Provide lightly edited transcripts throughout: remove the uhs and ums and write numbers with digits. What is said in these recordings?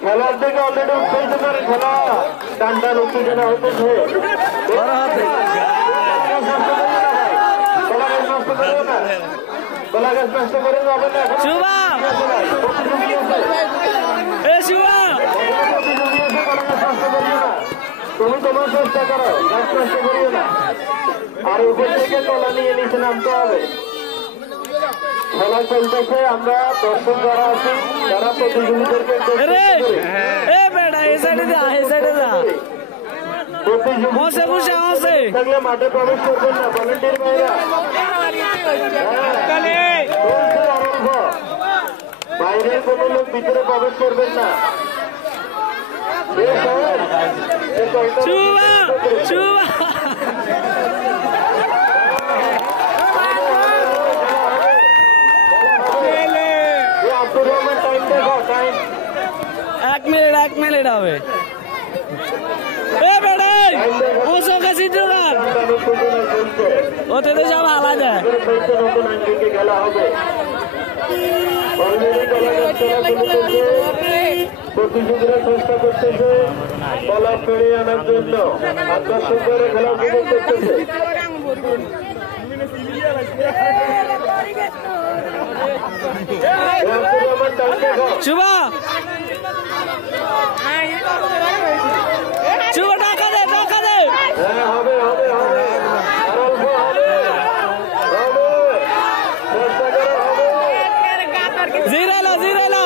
খেলার দিকে অলরেডি উত্তেজিত করে খেলা টান টান উত্তেজনা হতেছে কলা গাছ নষ্ট করে যাবে না তুমি তোমার চেষ্টা করো গাছ নষ্ট করিও না আর উপর থেকে কলা নিয়ে নিচে নামতে হবে খেলা চলতেছে আমরা দর্শক যারা আছি তারা প্রতিযোগীদেরকে থাকলে মাঠে প্রবেশ করবেন না ভলেন্টিয়ার ভাইরা বাইরের কোন লোক ভিতরে প্রবেশ করবেন না এক মিনিট হবে ওতে তো সব আলাদা খেলা হবে প্রতিযোগীরা চেষ্টা করতেছে বলা ফেরিয়ে আনার জন্য আর দর্শকরা খেলা উপভোগ করতেছে শুভা শুভা টাকা দে হ্যাঁ হবে হবে হবে জিরালো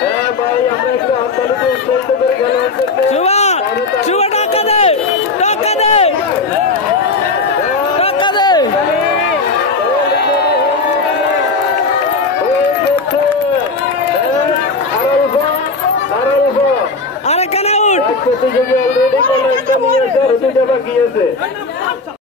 হ্যাঁ ভাই আমরা একটু হাততালিতে উৎসাহিত করে খেলা শুভা টাকা দে প্রতিযোগী অলরেডি একটা নিয়ে এসে বাকি আছে